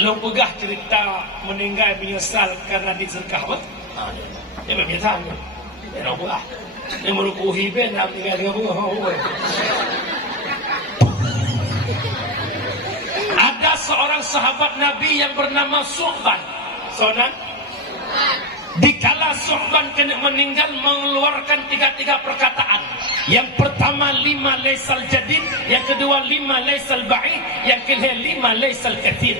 Long pegah cerita meninggal menyesal karena disedekah apa? Dia berbiasa. Dia nak buat. Dia merukuhi ben nak meninggal dengan bunga. Ada seorang sahabat Nabi yang bernama Su'ban. Saudara, dikala Su'ban kena meninggal mengeluarkan tiga perkataan. Yang pertama 5 laisal jadid, yang kedua 5 laisal ba'id, yang ketiga 5 laisal kathir.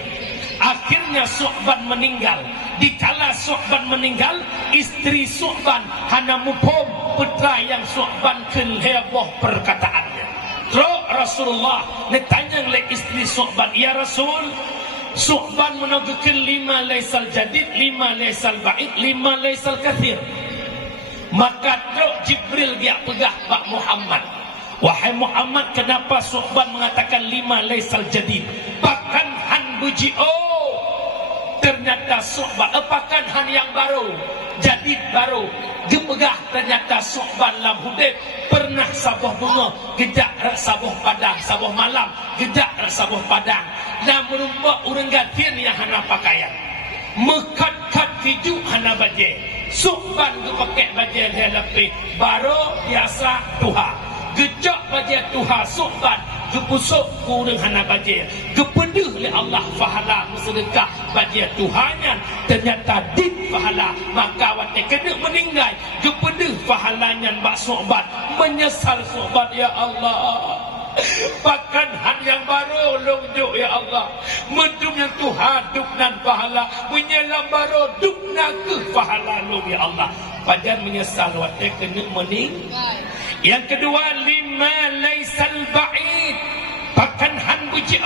Akhirnya Su'ban meninggal. Dikala Su'ban meninggal, istri Su'ban hana mupom putra yang Su'ban keleboh perkataannya. Terus Rasulullah ditanya oleh istri Su'ban, ya Rasul, Su'ban menegakkan 5 laisal jadid, 5 laisal ba'id, 5 laisal kathir. Maka terus Jibril dia pegah Pak Muhammad, wahai Muhammad, kenapa Su'ban mengatakan 5 laisal jadid? Bahkan han buji, ternyata Su'ban apakan han yang baru, jadid baru. Gepegah ternyata Su'ban lam hudib pernah sabuh bunga, gejak sabuh padang, sabuh malam, gejak sabuh padang. Nah merumpak urang gatin yang hana pakaian. Mekat-kat hiju hana bajai. Su'ban tu pakai bajai dia lebih baru biasa tuha. Gejak bajai tuha Su'ban kepusuk kurang hana bajai. Kepeduh oleh Allah fahala bersedekah bajai Tuhannya. Ternyata dit fahala. Maka waktu kena meninggal kepeduh fahalanya Mbak Su'ban. Menyesal Su'ban, ya Allah, bahkan han yang baru longjuk, ya Allah, medum yang Tuhan duknan pahala, menyelam baru dukna ke pahala long, ya Allah. Padahal menyesal waktu kena meninggal. Yang kedua 5 laisal ba'id, bahkan han buji,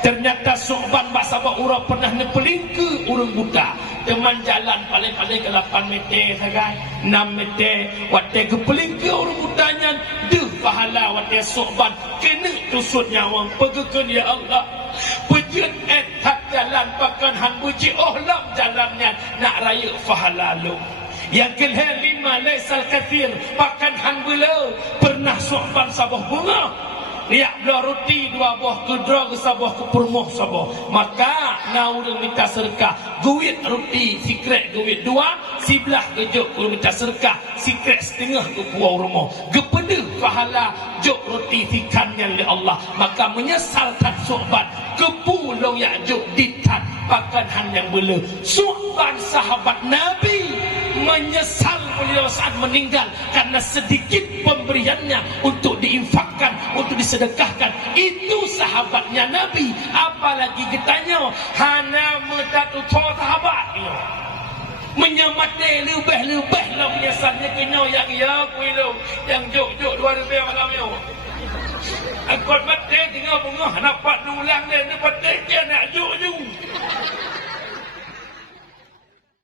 ternyata Su'ban basabah urang pernah nepeling ke urang buta. Teman jalan paling-paling ke 8 meter sagai, 6 meter. Waktu kepeling ke urang butanya, deh pahala waktu Su'ban kena tusut nyawang. Pegekan, ya Allah, pejut tak jalan pakan han buji, lam jalannya nak raya pahala lu. Yang kelihatan 5 laisal kathir, bahkan han bela pernah Su'ban sabah bunga. Lihat belah roti 2 buah, kedra ke sabah, ke permuh sabah. Maka nak urang minta sedekah, guit roti sikret guit 2, sebelah gejuk urang minta sedekah, sikret setengah ke puau rumah. Gepedeh pahala juk roti tikannya oleh Allah. Maka menyesalkan Su'ban ke pulau Ya'juj ditan, bahkan han yang bela. Su'ban sahabat Nabi menyesal beliau saat meninggal karena sedikit pemberiannya untuk diinfakkan, untuk disedekahkan. Itu sahabatnya Nabi. Apalagi kitanya hana metatu sahabat menyamate lebih-lebih lah menyesalnya kena yang ya kuilu yang jok-jok 2 lebih malam yo. Angkot mati tinggal bunga dapat ulang dia dapat dia nak juk